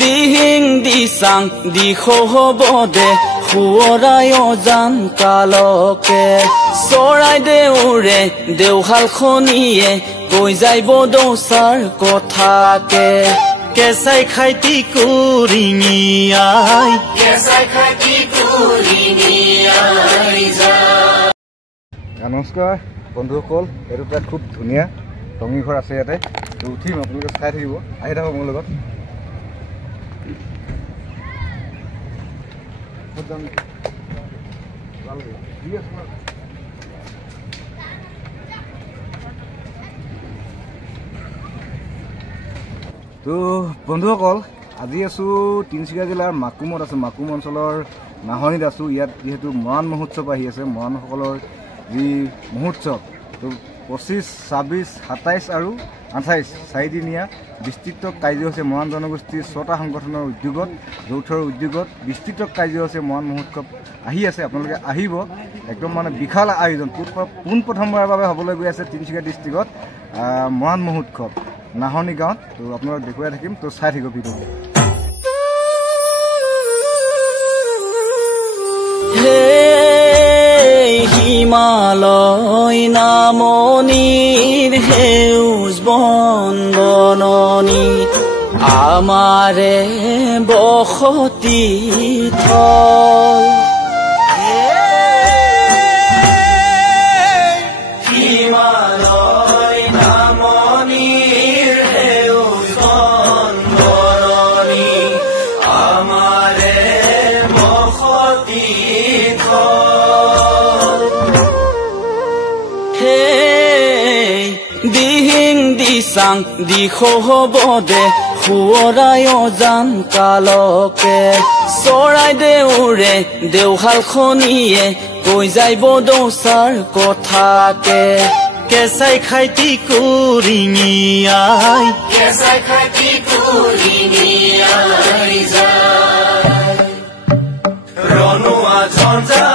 দিহিং দিচাং দিশবদে সুৱৰাই অজান কালকে চৰাই দেউৰে দেওশালখনিয়ে কৈ যাইব দৌচাৰ কথাকে কেঁচাই খাইটি কুৰিঙিয়াই নমস্কাৰ বন্ধুসকল, এইটো এটা খুব ধুনীয়া টঙি ঘৰ আছে ইয়াতে। উঠিম, আপোনালোকে চাই থাকিব, আহি থাকক মোৰ লগত। তো বন্ধুসকল, আজি আছো তিনিচুকীয়া জিলাৰ মাকুমত আছো। মাকুম অঞ্চলৰ নাহনিত আছো। ইয়াত যিহেতু মৰাণ মহোৎসৱ আহি আছে, মৰাণসকলৰ যি মহোৎসৱ, তো 25, 26, 27 আৰু 28 চাৰিদিনীয়া বিস্তৃত কাৰ্য হৈছে মৰাণ জনগোষ্ঠীৰ 6টা সংগঠনৰ উদ্যোগত, যৌথৰ উদ্যোগত বিস্তৃত কাৰ্য হৈছে মৰাণ মহোৎসৱ আহি আছে। আপোনালোকে আহিব, একদম মানে বিশাল আয়োজন। পোনপ্ৰথমবাৰৰ বাবে হ'বলৈ গৈ আছে তিনিচুকীয়া ডিষ্ট্ৰিক্টত মৰাণ মহোৎসৱ নাহনি গাঁৱত। তো আপোনালোক দেখুৱাই থাকিম, তো চাই থাকিব ভিডিঅ'টো। হিমালয় নামনিৰ সেউজ বন বননি আমাৰে বসতি থল। হিমালয় নামনিৰ সেউজ বন বননি আমাৰে বসতি থল। দিহিং দিচাং দিশবদে সুৱৰাই অজান কালকে চৰাই দেউৰে দেওশালখনিয়ে কৈ যাইব দৌচাৰ কথাকে কেঁচাই খাইটি কুৰিঙিয়াই ৰণুৱা ঝঞ্ঝা